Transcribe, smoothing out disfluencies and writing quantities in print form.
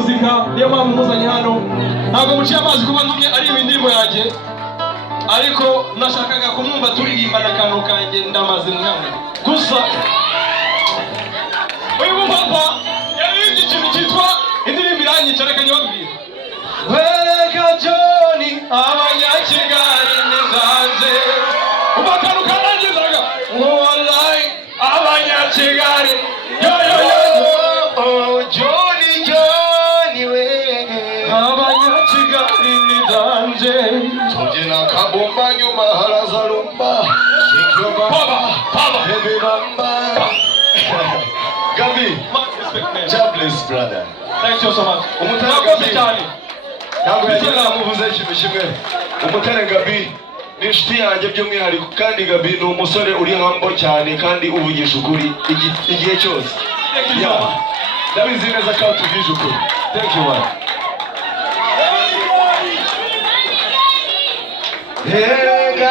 muzika niyo mpamvu muzanye hano ntabwo muciye amazi kuba ndumwe ari indirimbo yanjye ariko nashakaga kumwumva turirimbana akantu kanjye ndamaze mwamwe gusa uyu mupapa yaririmbye ikintu cyitwa indirimbo iranyica reka nyibabwire wereka John abanyakigali nizaze uba akantu karangizaga ngo wallahi abanyakigali yo yo yo John we abanyakigali nizaze tugena kabomba nyuma harazarumba baba baby mama Gabi God bless brother thank you so much umutare Gabi ntabwo yagira amuvuze ikintu kimwe umutare Gabi ni inshuti yanjye by'umwihariko kandi Gabi ni umusore uri humble cyane kandi uvugisha ukuri igihe cyose ndabizi neza ko tuvugisha ukuri thank you man